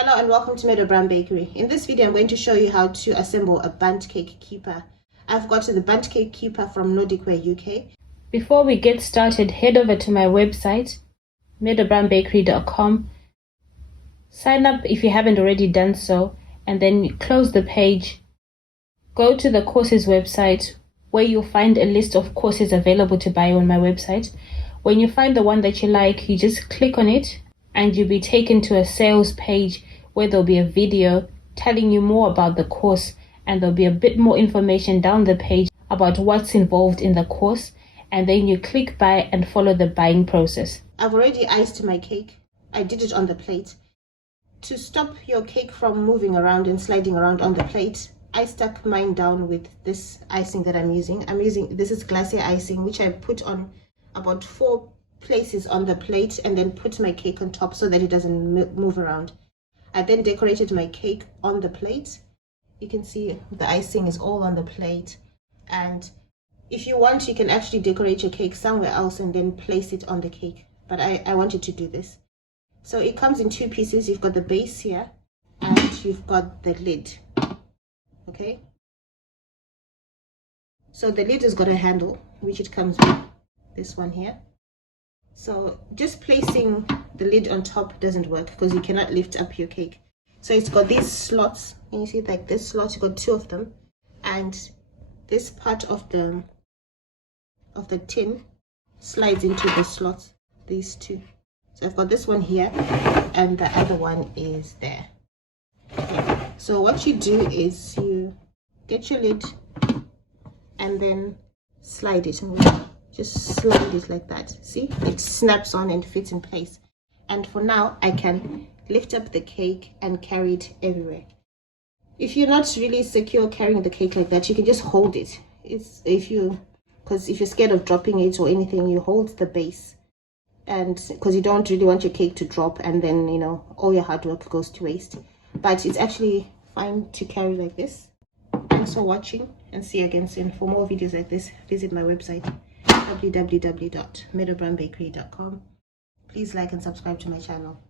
Hello and welcome to Meadow Bakery. In this video I'm going to show you how to assemble a bundt cake keeper. I've got the bundt cake keeper from Nordic, Ware, UK. Before we get started, head over to my website meadowbakery.com. Sign up if you haven't already done so, and then close the page. Go to the courses website where you'll find a list of courses available to buy on my website. When you find the one that you like, you just click on it and you'll be taken to a sales page where there'll be a video telling you more about the course, and there'll be a bit more information down the page about what's involved in the course, and then you click buy and follow the buying process. I've already iced my cake. I did it on the plate. To stop your cake from moving around and sliding around on the plate, I stuck mine down with this icing that I'm using. This is glacier icing, which I put on about 4 places on the plate and then put my cake on top so that it doesn't move around. I then decorated my cake on the plate. You can see the icing is all on the plate, and if you want you can actually decorate your cake somewhere else and then place it on the cake, but I wanted to do this. So it comes in 2 pieces. You've got the base here and you've got the lid. Okay, so the lid has got a handle which it comes with, this one here. So just placing the lid on top doesn't work because you cannot lift up your cake. So it's got these slots, and you see like this slot, you got 2 of them, and this part of the tin slides into the slots, these 2. So I've got this one here and the other one is there. Okay. So what you do is you get your lid and then slide it, and just slide it like that. See, it snaps on and fits in place. And for now I can lift up the cake and carry it everywhere. If you're not really secure carrying the cake like that, you can just hold it. If you're scared of dropping it or anything, you hold the base, and because you don't really want your cake to drop and then, you know, all your hard work goes to waste. But it's actually fine to carry like this. Thanks for watching, and see you again soon. For more videos like this, visit my website www.meadowbakery.com. Please like and subscribe to my channel.